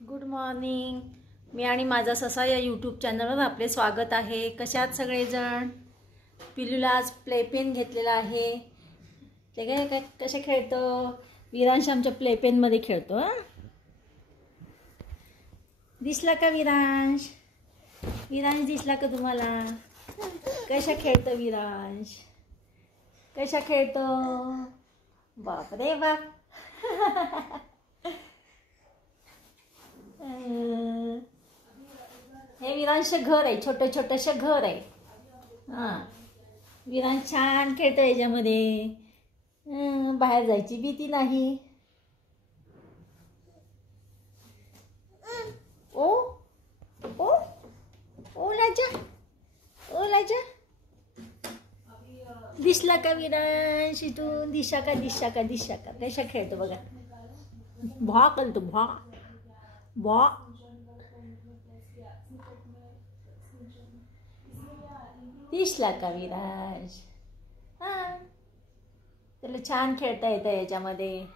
Good morning. मी आणि माझा ससा या यूट्यूब चॅनलवर आपले स्वागत आहे. कशात सगळेजण? पिलूला आज प्लेपेन घेतलेला आहे. ते काय कसे खेळतो? विरांश आमच्या प्लेपेनमध्ये खेळतो. दिसला का विरांश? विरांश दिसला का तुम्हाला? कशा खेळतो विरांश? कशा खेळतो? बाप रे बाप. हे विरांश घर आहे, छोटंसं घर आहे. हां, विरांश छान खेळतो याच्यामध्ये. बाहेर जायची भीती नाही. ओ ओ ओ लाजा, ओ लाजा. दिसला का विरांश? इथून दिशा का कशा खेळतो बघा. भा करतो, भा भा. दिसला का विरांश? हां, त्याला छान खेळता येतं याच्यामध्ये.